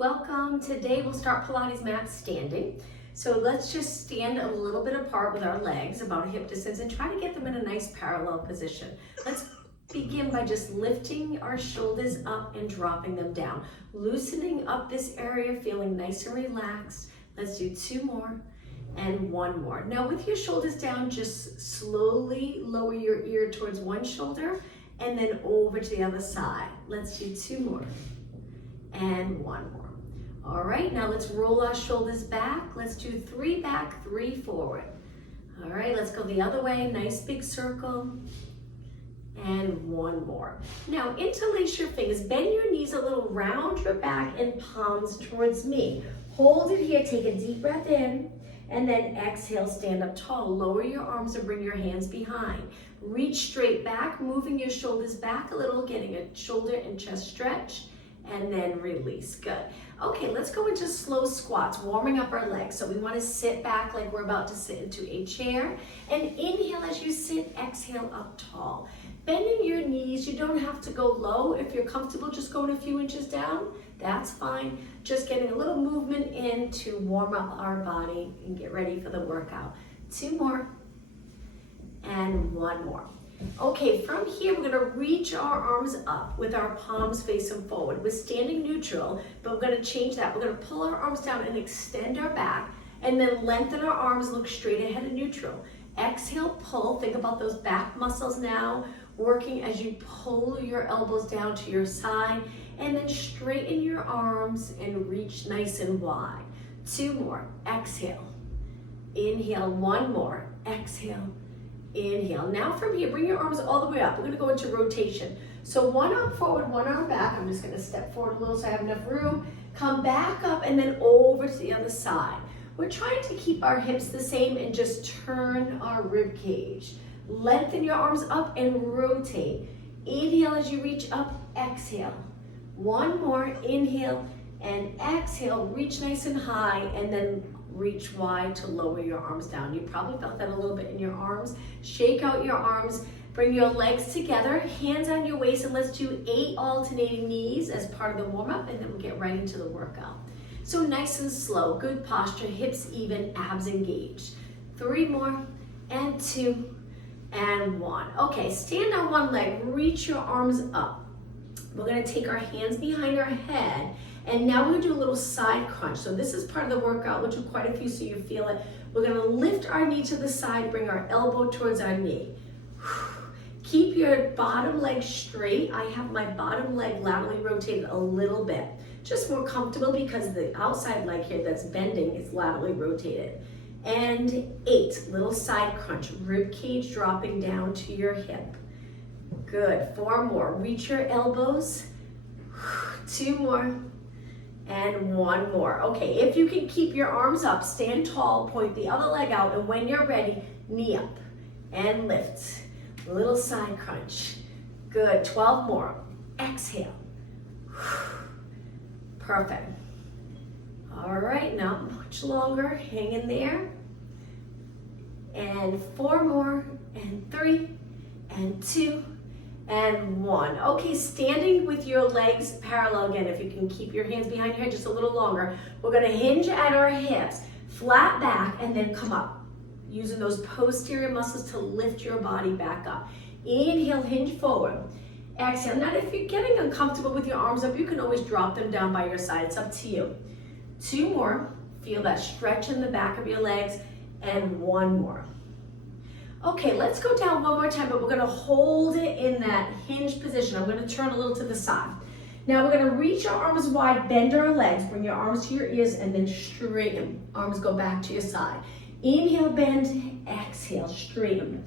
welcome. Today we'll start Pilates mat standing. So let's just stand a little bit apart with our legs, about a hip distance, and try to get them in a nice parallel position. Let's begin by just lifting our shoulders up and dropping them down. Loosening up this area, feeling nice and relaxed. Let's do 2 more and 1 more. Now with your shoulders down, just slowly lower your ear towards one shoulder and then over to the other side. Let's do 2 more and 1 more. All right, now let's roll our shoulders back. Let's do 3 back, 3 forward. All right, let's go the other way. Nice big circle. And 1 more. Now interlace your fingers, bend your knees a little, round your back and palms towards me. Hold it here, take a deep breath in, and then exhale, stand up tall. Lower your arms and bring your hands behind. Reach straight back, moving your shoulders back a little, getting a shoulder and chest stretch, and then release. Good. Okay, let's go into slow squats, warming up our legs. So we want to sit back like we're about to sit into a chair. And inhale as you sit, exhale up tall. Bending your knees, you don't have to go low. If you're comfortable just going a few inches down, that's fine. Just getting a little movement in to warm up our body and get ready for the workout. 2 more and 1 more. Okay, from here, we're gonna reach our arms up with our palms facing forward. We're standing neutral, but we're gonna change that. We're gonna pull our arms down and extend our back, and then lengthen our arms, look straight ahead of neutral. Exhale, pull, think about those back muscles now, working as you pull your elbows down to your side, and then straighten your arms and reach nice and wide. 2 more, exhale. Inhale, 1 more, exhale. Inhale. Now from here, bring your arms all the way up. We're going to go into rotation. So 1 arm forward, 1 arm back. I'm just going to step forward a little so I have enough room. Come back up and then over to the other side. We're trying to keep our hips the same and just turn our rib cage. Lengthen your arms up and rotate. Inhale as you reach up, exhale. 1 more, inhale and exhale. Reach nice and high and then reach wide to lower your arms down. You probably felt that a little bit in your arms. Shake out your arms, bring your legs together, hands on your waist, and let's do 8 alternating knees as part of the warm-up, and then we'll get right into the workout. So nice and slow, good posture, hips even, abs engaged. 3 more, and 2, and 1. Okay, stand on one leg, reach your arms up. We're gonna take our hands behind our head, and now we're gonna do a little side crunch. So this is part of the workout. We'll do quite a few so you feel it. We're gonna lift our knee to the side, bring our elbow towards our knee. Keep your bottom leg straight. I have my bottom leg laterally rotated a little bit. Just more comfortable because the outside leg here that's bending is laterally rotated. And 8, little side crunch. Rib cage dropping down to your hip. Good, 4 more. Reach your elbows. 2 more. And 1 more. Okay, if you can keep your arms up, stand tall, point the other leg out, and when you're ready, knee up and lift. Little side crunch. Good, 12 more. Exhale. Perfect. All right, not much longer. Hang in there. And 4 more, and 3, and 2, and 1. Okay, standing with your legs parallel again. If you can keep your hands behind your head just a little longer. We're gonna hinge at our hips, flat back, and then come up. Using those posterior muscles to lift your body back up. Inhale, hinge forward. Exhale. Now if you're getting uncomfortable with your arms up, you can always drop them down by your side. It's up to you. 2 more. Feel that stretch in the back of your legs, and 1 more. Okay, let's go down 1 more time, but we're gonna hold it in that hinge position. I'm gonna turn a little to the side. Now we're gonna reach our arms wide, bend our legs, bring your arms to your ears, and then straighten. Arms go back to your side. Inhale, bend, exhale, straighten.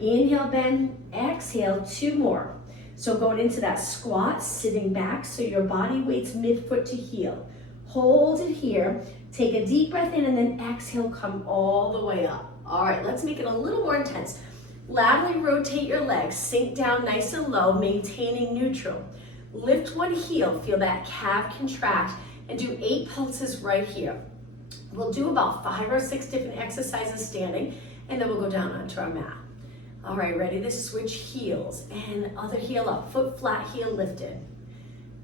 Inhale, bend, exhale, 2 more. So going into that squat, sitting back, so your body weight's midfoot to heel. Hold it here, take a deep breath in, and then exhale, come all the way up. All right, let's make it a little more intense. Laterally rotate your legs, sink down nice and low, maintaining neutral. Lift one heel, feel that calf contract, and do 8 pulses right here. We'll do about 5 or 6 different exercises standing, and then we'll go down onto our mat. All right, ready to switch heels, and other heel up, foot flat, heel lifted.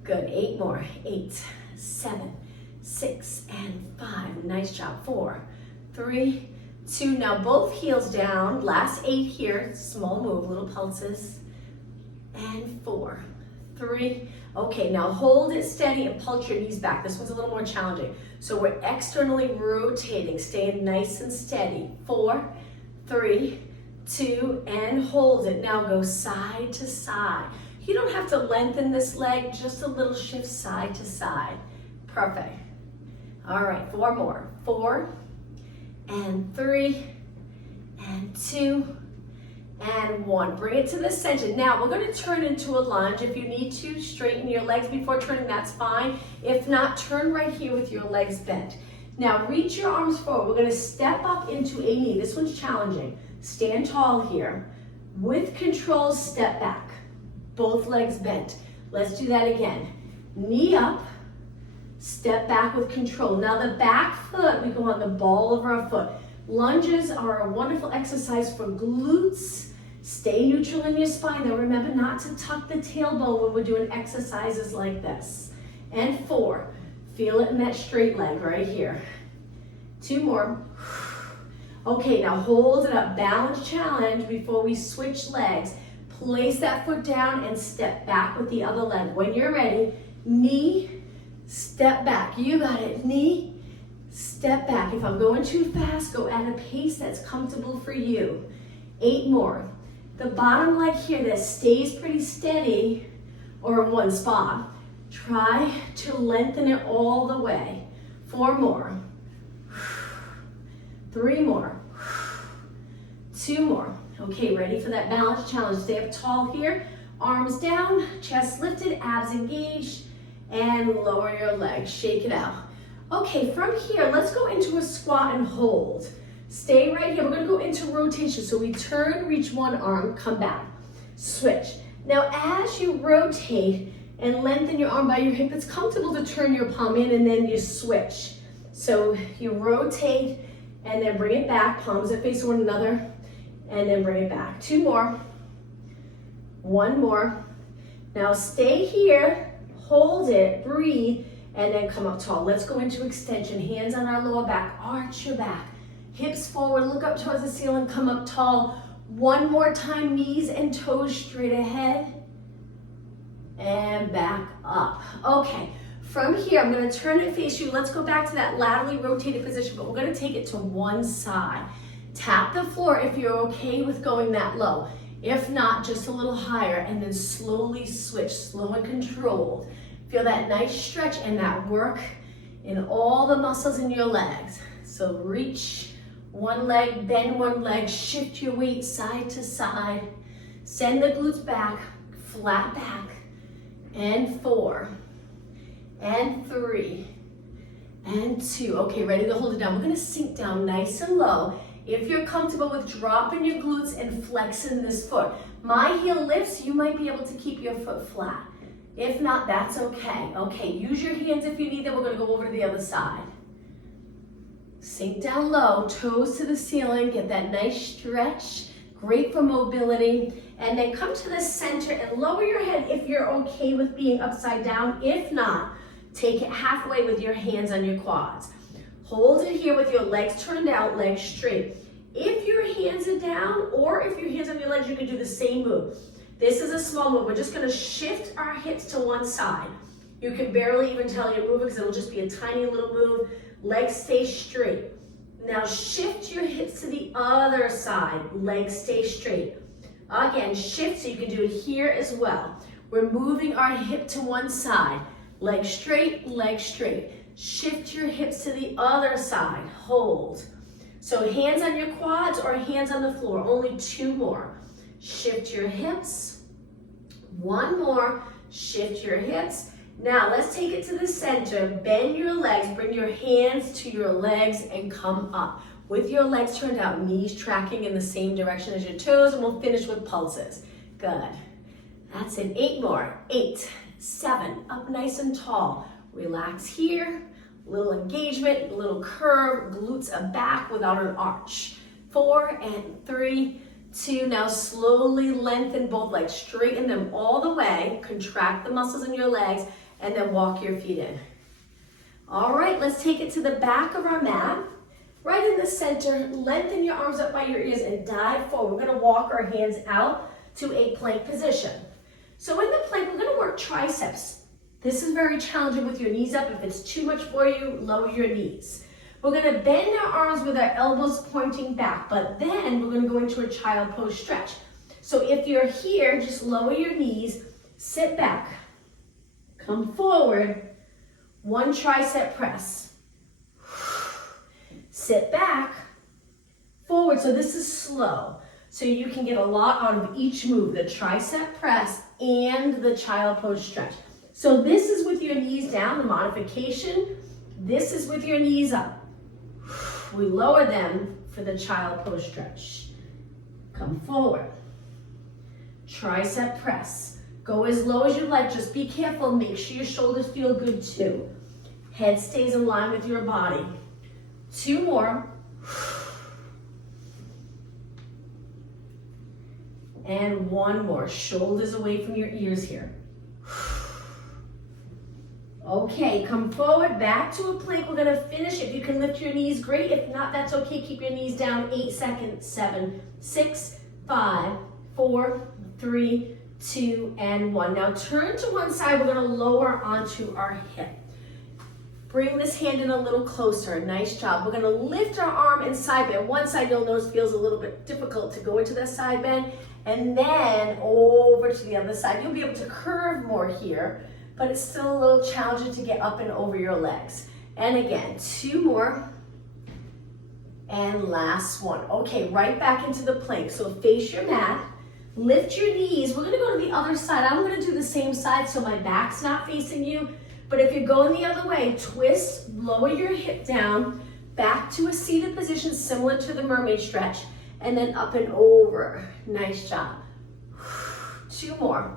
Good, 8 more, 8, 7, 6, and 5. Nice job. 4, 3, 2. Now both heels down. Last 8 here. Small move, little pulses. And 4, 3. Okay, now hold it steady and pulse your knees back. This one's a little more challenging. So we're externally rotating, staying nice and steady. 4, 3, 2, and hold it. Now go side to side. You don't have to lengthen this leg, just a little shift side to side. Perfect. All right, 4 more. 4, and 3, and 2, and 1. Bring it to the center. Now we're going to turn into a lunge. If you need to straighten your legs before turning, that's fine. If not, turn right here with your legs bent. Now reach your arms forward. We're going to step up into a knee. This one's challenging. Stand tall here. With control, step back. Both legs bent. Let's do that again. Knee up, step back with control. Now the back foot, we go on the ball of our foot. Lunges are a wonderful exercise for glutes. Stay neutral in your spine. Now remember not to tuck the tailbone when we're doing exercises like this. And 4, feel it in that straight leg right here. 2 more. Okay, now hold it up. Balance challenge before we switch legs. Place that foot down and step back with the other leg. When you're ready, knee, step back. You got it. Knee, step back. If I'm going too fast, go at a pace that's comfortable for you. 8 more. The bottom leg here that stays pretty steady or in one spot, try to lengthen it all the way. 4 more. 3 more. 2 more. Okay, ready for that balance challenge. Stay up tall here. Arms down, chest lifted, abs engaged, and lower your legs. Shake it out. Okay, from here, let's go into a squat and hold. Stay right here. We're going to go into rotation. So we turn, reach one arm, come back. Switch. Now, as you rotate and lengthen your arm by your hip, it's comfortable to turn your palm in and then you switch. So you rotate and then bring it back, palms that face one another, and then bring it back. 2 more. 1 more. Now stay here, hold it, breathe, and then come up tall. Let's go into extension. Hands on our lower back, arch your back. Hips forward, look up towards the ceiling, come up tall. 1 more time, knees and toes straight ahead. And back up. Okay, from here, I'm gonna turn and face you. Let's go back to that laterally rotated position, but we're gonna take it to one side. Tap the floor if you're okay with going that low. If not, just a little higher, and then slowly switch, slow and controlled. Feel that nice stretch and that work in all the muscles in your legs. So reach one leg, bend one leg, shift your weight side to side. Send the glutes back, flat back. And 4, and 3, and 2. Okay, ready to hold it down. We're gonna sink down nice and low. If you're comfortable with dropping your glutes and flexing this foot. My heel lifts, you might be able to keep your foot flat. If not, that's okay. Okay, use your hands if you need them. We're gonna go over to the other side. Sink down low, toes to the ceiling, get that nice stretch. Great for mobility. And then come to the center and lower your head if you're okay with being upside down. If not, take it halfway with your hands on your quads. Hold it here with your legs turned out, legs straight. If your hands are down or if your hands are on your legs, you can do the same move. This is a small move. We're just gonna shift our hips to one side. You can barely even tell you're moving because it'll just be a tiny little move. Legs stay straight. Now shift your hips to the other side. Legs stay straight. Again, shift so you can do it here as well. We're moving our hip to one side. Leg straight, leg straight. Shift your hips to the other side. Hold. So hands on your quads or hands on the floor. Only 2 more. Shift your hips. 1 more. Shift your hips. Now let's take it to the center. Bend your legs. Bring your hands to your legs and come up. With your legs turned out, knees tracking in the same direction as your toes, and we'll finish with pulses. Good. That's it. 8 more. 8, 7, up nice and tall. Relax here. Little engagement, little curve, glutes are back without an arch. 4 and 3, 2. Now slowly lengthen both legs. Straighten them all the way. Contract the muscles in your legs, and then walk your feet in. All right, let's take it to the back of our mat. Right in the center, lengthen your arms up by your ears and dive forward. We're gonna walk our hands out to a plank position. So in the plank, we're gonna work triceps. This is very challenging with your knees up. If it's too much for you, lower your knees. We're gonna bend our arms with our elbows pointing back, but then we're gonna go into a child pose stretch. So if you're here, just lower your knees, sit back, come forward, one tricep press. Sit back, forward. So this is slow. So you can get a lot out of each move, the tricep press and the child pose stretch. So this is with your knees down, the modification. This is with your knees up. We lower them for the child pose stretch. Come forward. Tricep press. Go as low as you like. Just be careful. Make sure your shoulders feel good too. Head stays in line with your body. 2 more. And 1 more. Shoulders away from your ears here. Okay, come forward, back to a plank. We're gonna finish. If you can lift your knees, great. If not, that's okay. Keep your knees down. 8 seconds. 7, 6, 5, 4, 3, 2, and 1. Now turn to one side. We're gonna lower onto our hip. Bring this hand in a little closer. Nice job. We're gonna lift our arm and side bend. One side you'll notice feels a little bit difficult to go into that side bend, and then over to the other side. You'll be able to curve more here, but it's still a little challenging to get up and over your legs. And again, 2 more. And last one. Okay, right back into the plank. So face your mat, lift your knees. We're gonna go to the other side. I'm gonna do the same side so my back's not facing you. But if you're going the other way, twist, lower your hip down, back to a seated position similar to the mermaid stretch, and then up and over. Nice job. 2 more.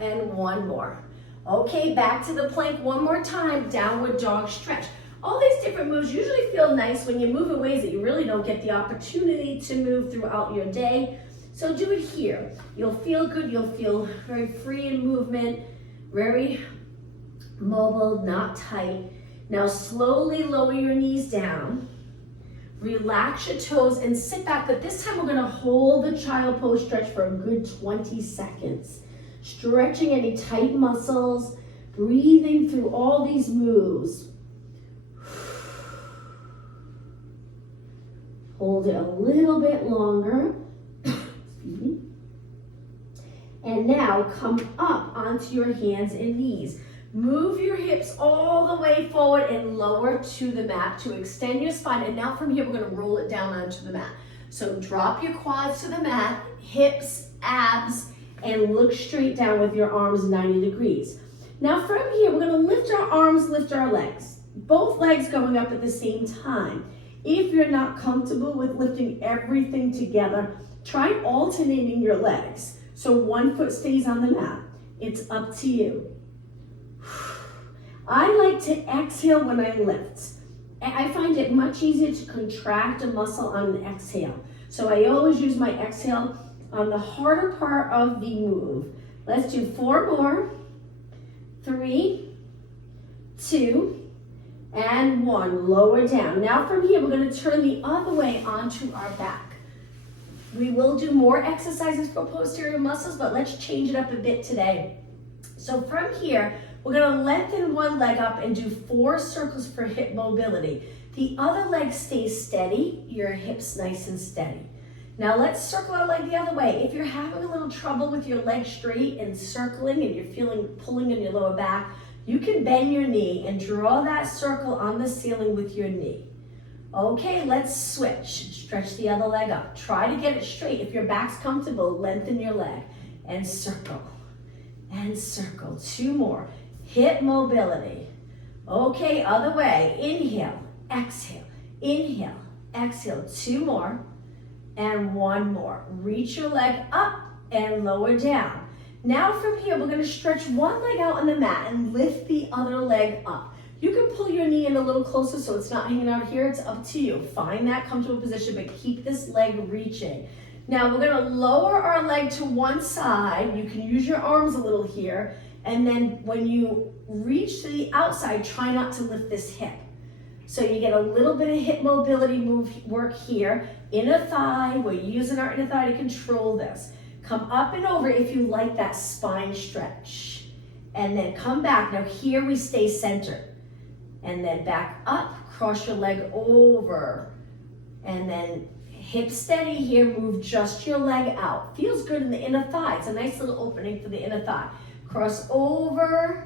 And 1 more. Okay, back to the plank one more time, downward dog stretch. All these different moves usually feel nice when you move in ways that you really don't get the opportunity to move throughout your day. So do it here. You'll feel good, you'll feel very free in movement, very mobile, not tight. Now slowly lower your knees down. Relax your toes and sit back, but this time we're gonna hold the child pose stretch for a good 20 seconds. Stretching any tight muscles, breathing through all these moves. Hold it a little bit longer. Excuse me. And now come up onto your hands and knees. Move your hips all the way forward and lower to the mat to extend your spine. And now from here, we're gonna roll it down onto the mat. So drop your quads to the mat, hips, abs, and look straight down with your arms 90 degrees. Now from here, we're gonna lift our arms, lift our legs. Both legs going up at the same time. If you're not comfortable with lifting everything together, try alternating your legs. So one foot stays on the mat. It's up to you. I like to exhale when I lift. I find it much easier to contract a muscle on an exhale. So I always use my exhale on the harder part of the move. Let's do 4 more. 3, 2, and 1. Lower down. Now from here, we're going to turn the other way onto our back. We will do more exercises for posterior muscles, but let's change it up a bit today. So from here, we're gonna lengthen one leg up and do 4 circles for hip mobility. The other leg stays steady, your hips nice and steady. Now let's circle our leg the other way. If you're having a little trouble with your leg straight and circling and you're feeling pulling in your lower back, you can bend your knee and draw that circle on the ceiling with your knee. Okay, let's switch. Stretch the other leg up. Try to get it straight. If your back's comfortable, lengthen your leg and circle and circle. 2 more. Hip mobility. Okay, other way. Inhale, exhale, inhale, exhale. 2 more and 1 more. Reach your leg up and lower down. Now from here, we're going to stretch one leg out on the mat and lift the other leg up. You can pull your knee in a little closer so it's not hanging out here. It's up to you. Find that comfortable position, but keep this leg reaching. Now we're going to lower our leg to one side. You can use your arms a little here. And then when you reach to the outside, try not to lift this hip. So you get a little bit of hip mobility work here. Inner thigh, we're using our inner thigh to control this. Come up and over if you like that spine stretch. And then come back. Now here we stay centered. And then back up, cross your leg over. And then hip steady here, move just your leg out. Feels good in the inner thigh. It's a nice little opening for the inner thigh. Cross over.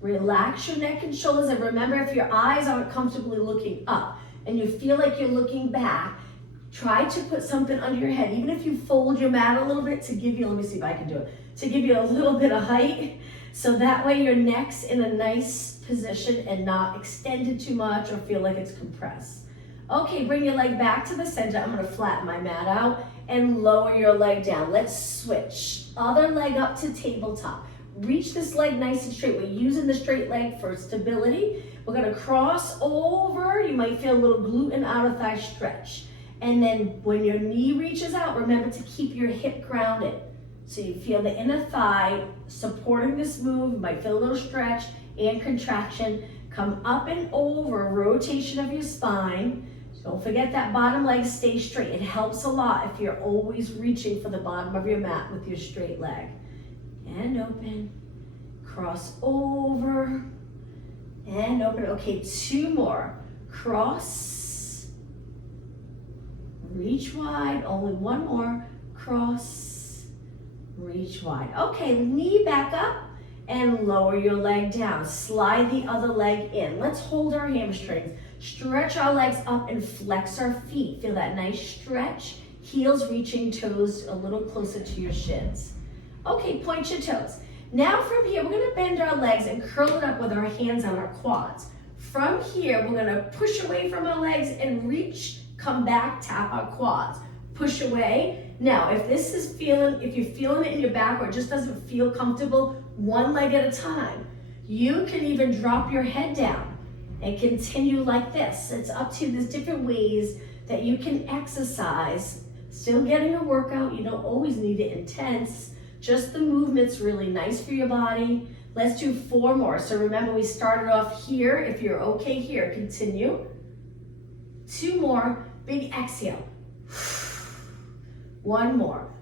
Relax your neck and shoulders, and remember, if your eyes aren't comfortably looking up and you feel like you're looking back, try to put something under your head, even if you fold your mat a little bit to give you, let me see if I can do it, to give you a little bit of height, so that way your neck's in a nice position and not extended too much or feel like it's compressed. Okay, bring your leg back to the center. I'm gonna flatten my mat out and lower your leg down. Let's switch. Other leg up to tabletop. Reach this leg nice and straight. We're using the straight leg for stability. We're gonna cross over. You might feel a little glute and outer thigh stretch. And then when your knee reaches out, remember to keep your hip grounded. So you feel the inner thigh supporting this move. You might feel a little stretch and contraction. Come up and over, rotation of your spine. Don't forget that bottom leg stays straight. It helps a lot if you're always reaching for the bottom of your mat with your straight leg. And open, cross over, and open. Okay, 2 more. Cross, reach wide, only 1 more. Cross, reach wide. Okay, knee back up and lower your leg down. Slide the other leg in. Let's hold our hamstrings. Stretch our legs up and flex our feet. Feel that nice stretch. Heels reaching, toes a little closer to your shins. Okay, point your toes. Now from here, we're gonna bend our legs and curl it up with our hands on our quads. From here, we're gonna push away from our legs and reach, come back, tap our quads. Push away. Now, if you're feeling it in your back or it just doesn't feel comfortable, 1 leg at a time. You can even drop your head down and continue like this. It's up to you. There's different ways that you can exercise. Still getting a workout. You don't always need it intense. Just the movement's really nice for your body. Let's do 4 more. So remember, we started off here. If you're okay here, continue. 2 more. Big exhale. 1 more.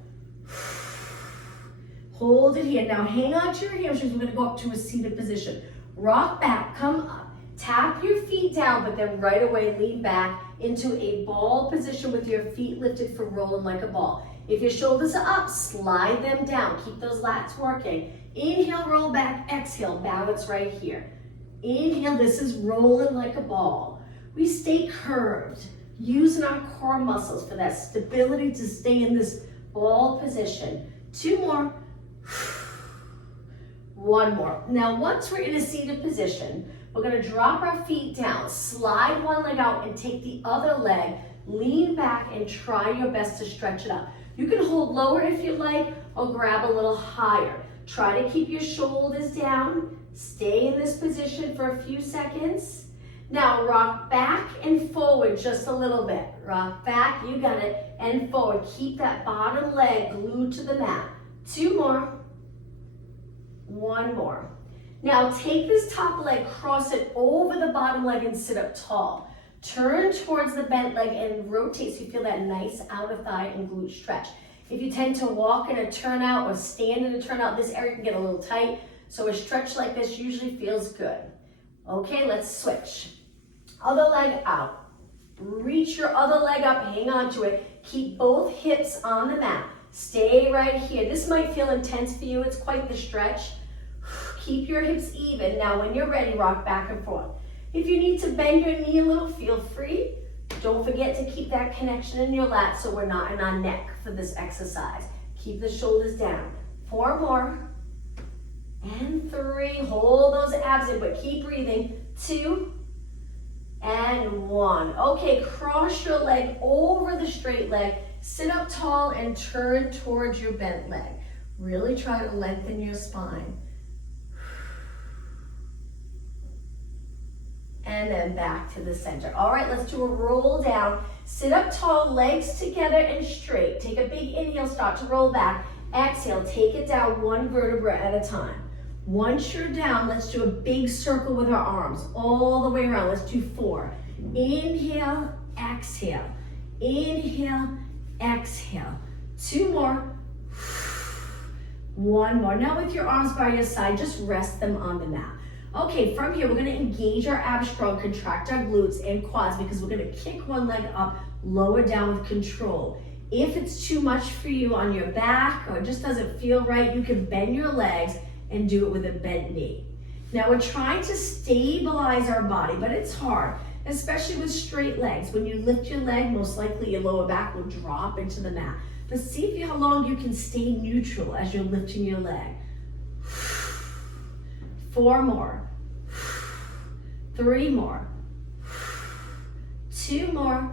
Hold it here. Now hang on to your hamstrings. We're gonna go up to a seated position. Rock back, come up. Tap your feet down, but then right away lean back into a ball position with your feet lifted for rolling like a ball. If your shoulders are up, slide them down. Keep those lats working. Inhale, roll back. Exhale, balance right here. Inhale, this is rolling like a ball. We stay curved, using our core muscles for that stability to stay in this ball position. 2 more. 1 more. Now, once we're in a seated position, we're gonna drop our feet down, slide 1 leg out and take the other leg, lean back and try your best to stretch it up. You can hold lower if you like, or grab a little higher. Try to keep your shoulders down. Stay in this position for a few seconds. Now rock back and forward just a little bit. Rock back, you got it, and forward. Keep that bottom leg glued to the mat. 2 more. 1 more. Now take this top leg, cross it over the bottom leg and sit up tall. Turn towards the bent leg and rotate so you feel that nice outer thigh and glute stretch. If you tend to walk in a turnout or stand in a turnout, this area can get a little tight. So a stretch like this usually feels good. Okay, let's switch. Other leg out. Reach your other leg up, hang on to it. Keep both hips on the mat. Stay right here. This might feel intense for you. It's quite the stretch. Keep your hips even. Now when you're ready, rock back and forth. If you need to bend your knee a little, feel free. Don't forget to keep that connection in your lat so we're not in our neck for this exercise. Keep the shoulders down. 4 more. And 3. Hold those abs in, but keep breathing. 2. And 1. Okay, cross your leg over the straight leg. Sit up tall and turn towards your bent leg. Really try to lengthen your spine. And then back to the center. All right, let's do a roll down. Sit up tall, legs together and straight. Take a big inhale, start to roll back. Exhale, take it down 1 vertebra at a time. Once you're down, let's do a big circle with our arms all the way around. Let's do 4. Inhale, exhale. Inhale, exhale. 2 more. 1 more. Now with your arms by your side, just rest them on the mat. Okay, from here, we're gonna engage our abs strong, contract our glutes and quads because we're gonna kick one leg up, lower down with control. If it's too much for you on your back or it just doesn't feel right, you can bend your legs and do it with a bent knee. Now we're trying to stabilize our body, but it's hard, especially with straight legs. When you lift your leg, most likely your lower back will drop into the mat. But see how long you can stay neutral as you're lifting your leg. 4 more. 3 more. 2 more.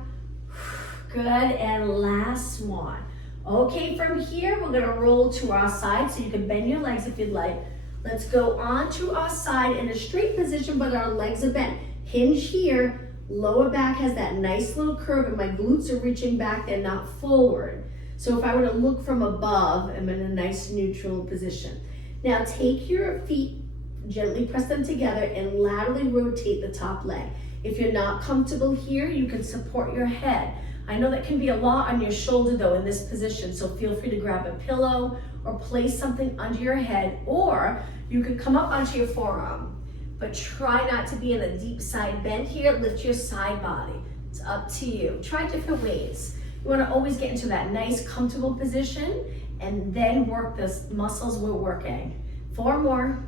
Good, and last one. Okay, from here, we're gonna roll to our side, so you can bend your legs if you'd like. Let's go onto our side in a straight position, but our legs are bent. Hinge here, lower back has that nice little curve, and my glutes are reaching back, they're not forward. So if I were to look from above, I'm in a nice neutral position. Now take your feet, gently press them together, and laterally rotate the top leg. If you're not comfortable here, you can support your head. I know that can be a lot on your shoulder though in this position, so feel free to grab a pillow or place something under your head, or you can come up onto your forearm. But try not to be in a deep side bend here. Lift your side body. It's up to you. Try different ways. You want to always get into that nice comfortable position and then work the muscles we're working. 4 more,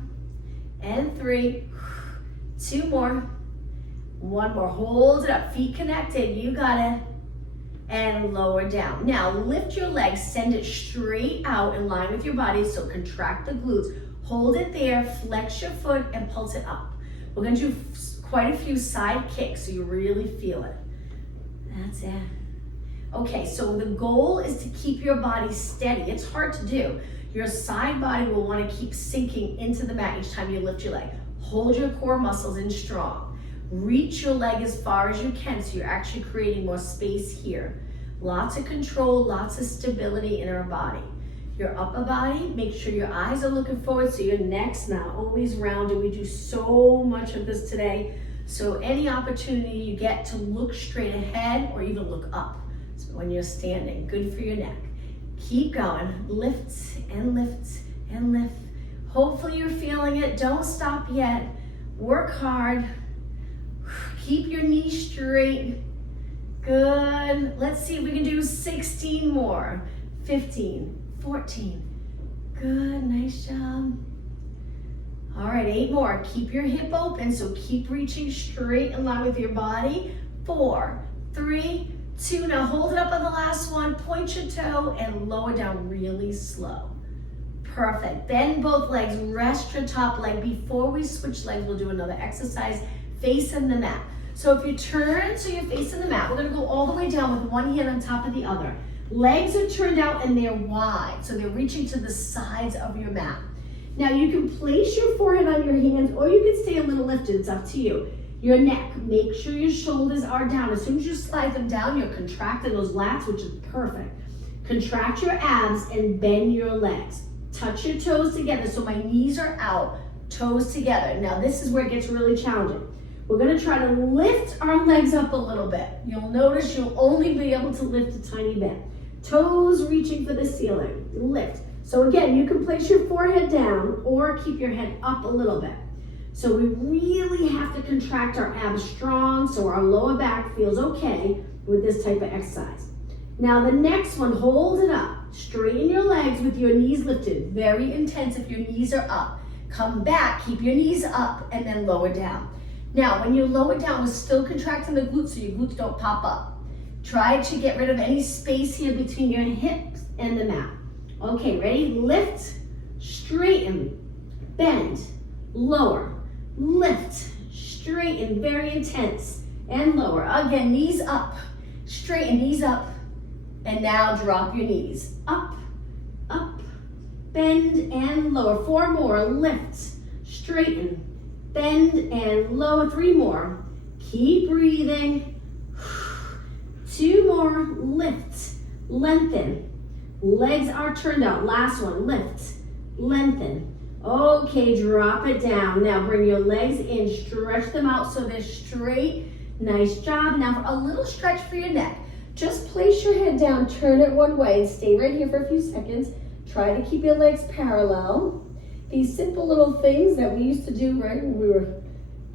and 3, 2 more, 1 more. Hold it up, feet connected, you got it. And lower down. Now lift your legs, send it straight out in line with your body, so contract the glutes. Hold it there, flex your foot and pulse it up. We're gonna do quite a few side kicks so you really feel it. That's it. Okay, so the goal is to keep your body steady. It's hard to do. Your side body will wanna keep sinking into the mat each time you lift your leg. Hold your core muscles in strong. Reach your leg as far as you can so you're actually creating more space here. Lots of control, lots of stability in our body. Your upper body, make sure your eyes are looking forward so your neck's not always rounded. We do so much of this today. So any opportunity you get to look straight ahead or even look up when you're standing, good for your neck. Keep going, lift and lift and lift. Hopefully you're feeling it, don't stop yet. Work hard. Keep your knees straight. Good. Let's see if we can do 16 more. 15, 14. Good, nice job. All right, 8 more. Keep your hip open, so keep reaching straight in line with your body. 4, 3, 2. Now hold it up on the last one. Point your toe and lower down really slow. Perfect. Bend both legs. Rest your top leg. Before we switch legs, we'll do another exercise. Facing the mat. So if you turn so you're facing the mat, we're gonna go all the way down with one hand on top of the other. Legs are turned out and they're wide, so they're reaching to the sides of your mat. Now you can place your forehead on your hands or you can stay a little lifted, it's up to you. Your neck, make sure your shoulders are down. As soon as you slide them down, you're contracting those lats, which is perfect. Contract your abs and bend your legs. Touch your toes together so my knees are out, toes together. Now this is where it gets really challenging. We're gonna try to lift our legs up a little bit. You'll notice you'll only be able to lift a tiny bit. Toes reaching for the ceiling, lift. So again, you can place your forehead down or keep your head up a little bit. So we really have to contract our abs strong so our lower back feels okay with this type of exercise. Now the next one, hold it up. Straighten your legs with your knees lifted. Very intense if your knees are up. Come back, keep your knees up and then lower down. Now, when you lower down, we're still contracting the glutes so your glutes don't pop up. Try to get rid of any space here between your hips and the mat. Okay, ready? Lift, straighten, bend, lower, lift, straighten, very intense, and lower. Again, knees up, straighten, knees up, and now drop your knees. Up, up, bend, and lower. 4 more, lift, straighten, bend and lower. 3 more. Keep breathing. 2 more. Lift. Lengthen. Legs are turned out. Last one. Lift. Lengthen. Okay, drop it down. Now bring your legs in, stretch them out so they're straight. Nice job. Now for a little stretch for your neck. Just place your head down, turn it one way, and stay right here for a few seconds. Try to keep your legs parallel. These simple little things that we used to do right when we were,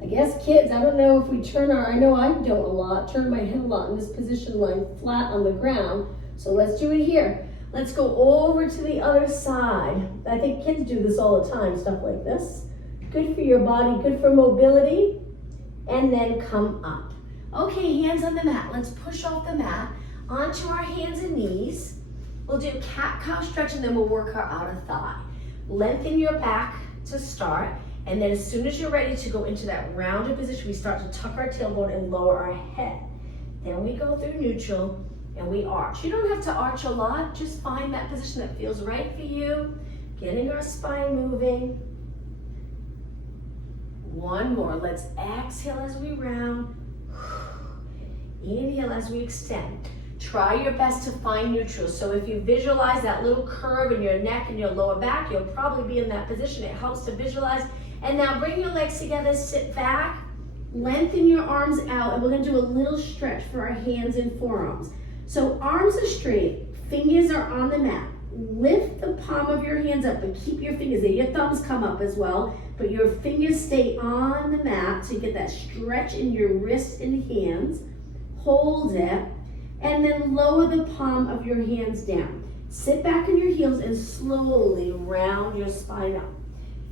I guess, kids. I don't know if we I know I don't a lot, turn my head a lot in this position, lying flat on the ground. So let's do it here. Let's go over to the other side. I think kids do this all the time, stuff like this. Good for your body, good for mobility. And then come up. Okay, hands on the mat. Let's push off the mat onto our hands and knees. We'll do cat-cow stretch and then we'll work our outer thigh. Lengthen your back to start. And then as soon as you're ready to go into that rounded position, we start to tuck our tailbone and lower our head. Then we go through neutral and we arch. You don't have to arch a lot, just find that position that feels right for you. Getting our spine moving. One more, let's exhale as we round. Inhale as we extend. Try your best to find neutral. So if you visualize that little curve in your neck and your lower back, you'll probably be in that position. It helps to visualize. And now bring your legs together, sit back, lengthen your arms out, and we're gonna do a little stretch for our hands and forearms. So arms are straight, fingers are on the mat. Lift the palm of your hands up, but keep your fingers there. Your thumbs come up as well, but your fingers stay on the mat so you get that stretch in your wrists and hands. Hold it, and then lower the palm of your hands down. Sit back on your heels and slowly round your spine up.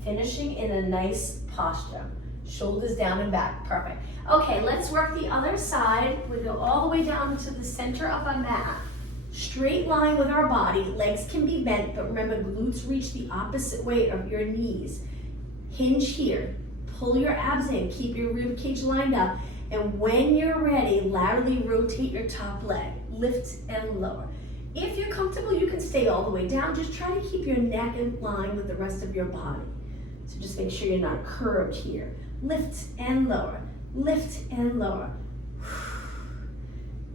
Finishing in a nice posture. Shoulders down and back, perfect. Okay, let's work the other side. We go all the way down to the center of our mat. Straight line with our body. Legs can be bent, but remember, glutes reach the opposite way of your knees. Hinge here. Pull your abs in. Keep your rib cage lined up. And when you're ready, laterally rotate your top leg. Lift and lower. If you're comfortable, you can stay all the way down. Just try to keep your neck in line with the rest of your body. So just make sure you're not curved here. Lift and lower. Lift and lower.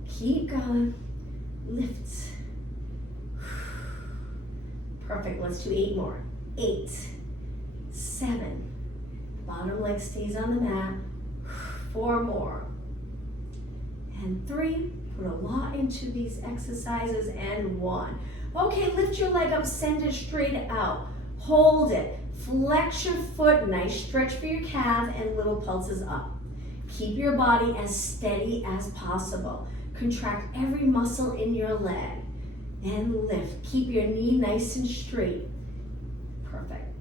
Keep going. Lift. Perfect. Let's do 8 more. 8, 7. Bottom leg stays on the mat. 4 more. And 3. Put a lot into these exercises. And 1. Okay, lift your leg up, send it straight out. Hold it. Flex your foot, nice stretch for your calf, and little pulses up. Keep your body as steady as possible. Contract every muscle in your leg. And lift. Keep your knee nice and straight. Perfect.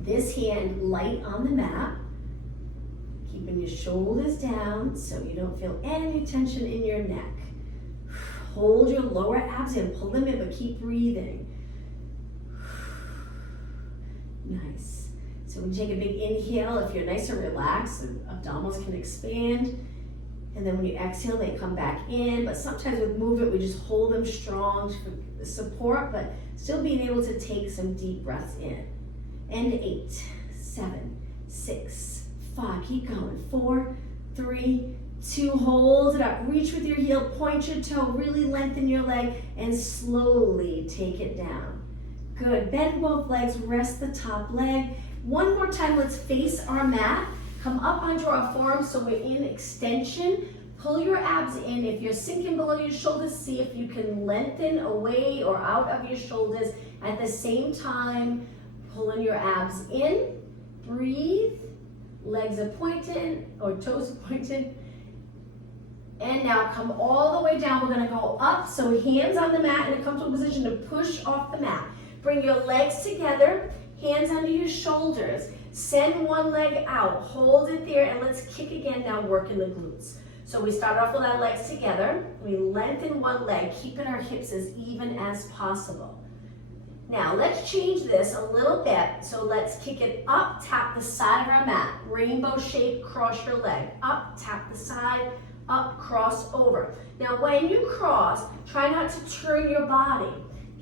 This hand light on the mat. Keeping your shoulders down so you don't feel any tension in your neck. Hold your lower abs in, pull them in, but keep breathing. Nice. So we take a big inhale. If you're nice and relaxed, the abdominals can expand. And then when you exhale, they come back in. But sometimes with movement, we just hold them strong for support, but still being able to take some deep breaths in. And 8, 7, 6, 5. Keep going. 4, 3, 2. Hold it up. Reach with your heel. Point your toe. Really lengthen your leg. And slowly take it down. Good. Bend both legs. Rest the top leg. One more time. Let's face our mat. Come up onto our forearms so we're in extension. Pull your abs in. If you're sinking below your shoulders, see if you can lengthen away or out of your shoulders at the same time. Pulling your abs in. Breathe. Legs are pointed or toes are pointed. And now come all the way down. We're going to go up. So hands on the mat in a comfortable position to push off the mat. Bring your legs together. Hands under your shoulders. Send one leg out, hold it there, and let's kick again now, working the glutes. So we start off with our legs together. We lengthen one leg, keeping our hips as even as possible. Now let's change this a little bit. So let's kick it up, tap the side of our mat. Rainbow shape, cross your leg. Up, tap the side, up, cross over. Now when you cross, try not to turn your body.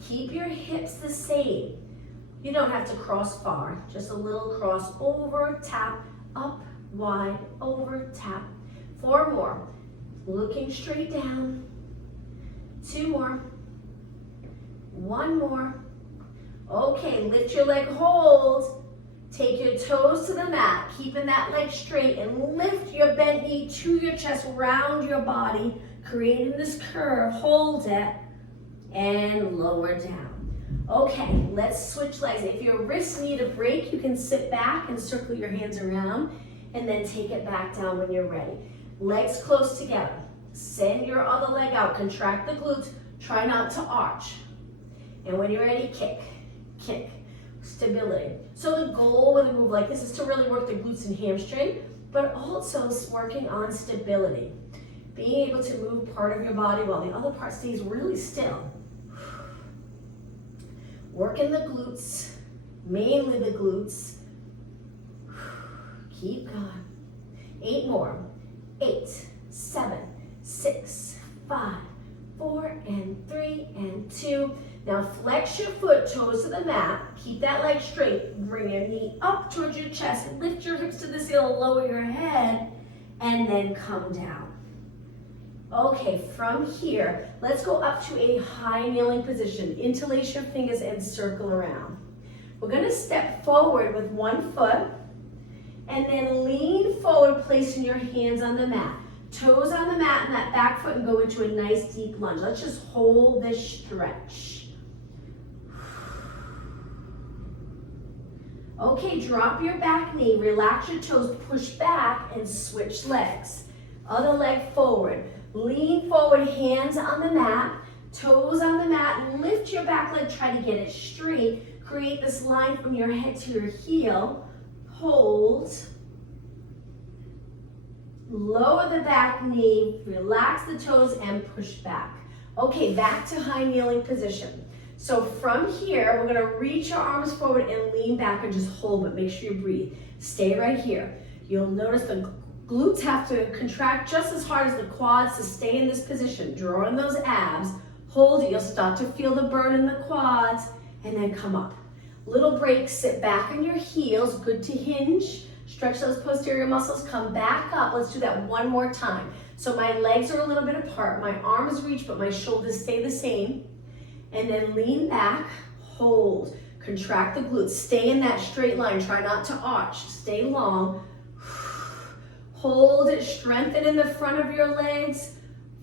Keep your hips the same. You don't have to cross far, just a little cross over, tap, up, wide, over, tap. 4 more. Looking straight down. 2 more. 1 more. Okay, lift your leg, hold. Take your toes to the mat, keeping that leg straight, and lift your bent knee to your chest, round your body, creating this curve. Hold it, and lower down. Okay, let's switch legs. If your wrists need a break, you can sit back and circle your hands around, and then take it back down when you're ready. Legs close together. Send your other leg out, contract the glutes, try not to arch. And when you're ready, kick, kick. Stability. So the goal with a move like this is to really work the glutes and hamstring, but also working on stability. Being able to move part of your body while the other part stays really still. Working the glutes, mainly the glutes. Keep going. 8 more. 8, 7, 6, 5, 4, and 3, and 2. Now flex your foot, toes to the mat. Keep that leg straight. Bring your knee up towards your chest. Lift your hips to the ceiling, lower your head, and then come down. Okay, from here, let's go up to a high kneeling position. Interlace your fingers and circle around. We're gonna step forward with one foot, and then lean forward, placing your hands on the mat. Toes on the mat and that back foot, and go into a nice deep lunge. Let's just hold this stretch. Okay, drop your back knee, relax your toes, push back, and switch legs. Other leg forward. Lean forward, hands on the mat, toes on the mat, lift your back leg, try to get it straight. Create this line from your head to your heel. Hold. Lower the back knee, relax the toes, and push back. Okay, back to high kneeling position. So from here, we're gonna reach our arms forward and lean back and just hold, but make sure you breathe. Stay right here. You'll notice the glutes have to contract just as hard as the quads to stay in this position. Draw in those abs, hold it. You'll start to feel the burn in the quads, and then come up. Little break, sit back on your heels, good to hinge. Stretch those posterior muscles, come back up. Let's do that one more time. So my legs are a little bit apart, my arms reach, but my shoulders stay the same. And then lean back, hold, contract the glutes, stay in that straight line, try not to arch, stay long. Hold it, strengthen in the front of your legs.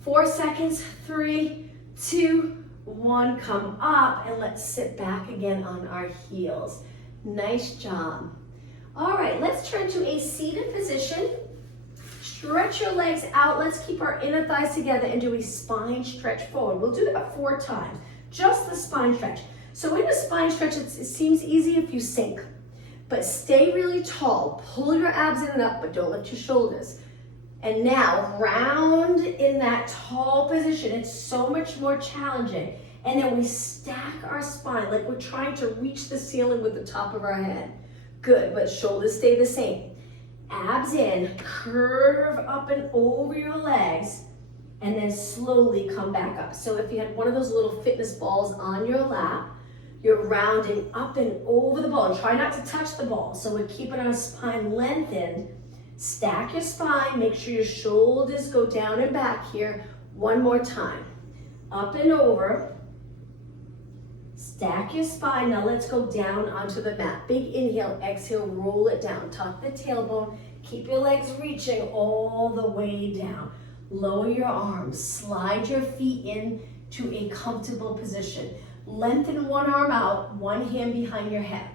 4 seconds, 3, 2, 1, come up, and let's sit back again on our heels. Nice job. All right, let's turn to a seated position. Stretch your legs out. Let's keep our inner thighs together and do a spine stretch forward. We'll do that 4 times. Just the spine stretch. So in a spine stretch, it seems easy if you sink, but stay really tall. Pull your abs in and up, but don't lift your shoulders. And now round in that tall position. It's so much more challenging. And then we stack our spine like we're trying to reach the ceiling with the top of our head. Good, but shoulders stay the same. Abs in, curve up and over your legs, and then slowly come back up. So if you had one of those little fitness balls on your lap, you're rounding up and over the ball. And try not to touch the ball. So we're keeping our spine lengthened. Stack your spine. Make sure your shoulders go down and back here. One more time. Up and over. Stack your spine. Now let's go down onto the mat. Big inhale, exhale, roll it down. Tuck the tailbone. Keep your legs reaching all the way down. Lower your arms, slide your feet in to a comfortable position. Lengthen one arm out, one hand behind your head.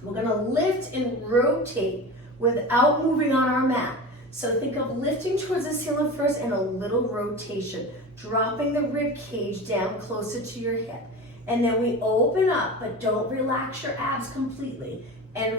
We're gonna lift and rotate without moving on our mat. So think of lifting towards the ceiling first and a little rotation, dropping the rib cage down closer to your hip. And then we open up, but don't relax your abs completely. And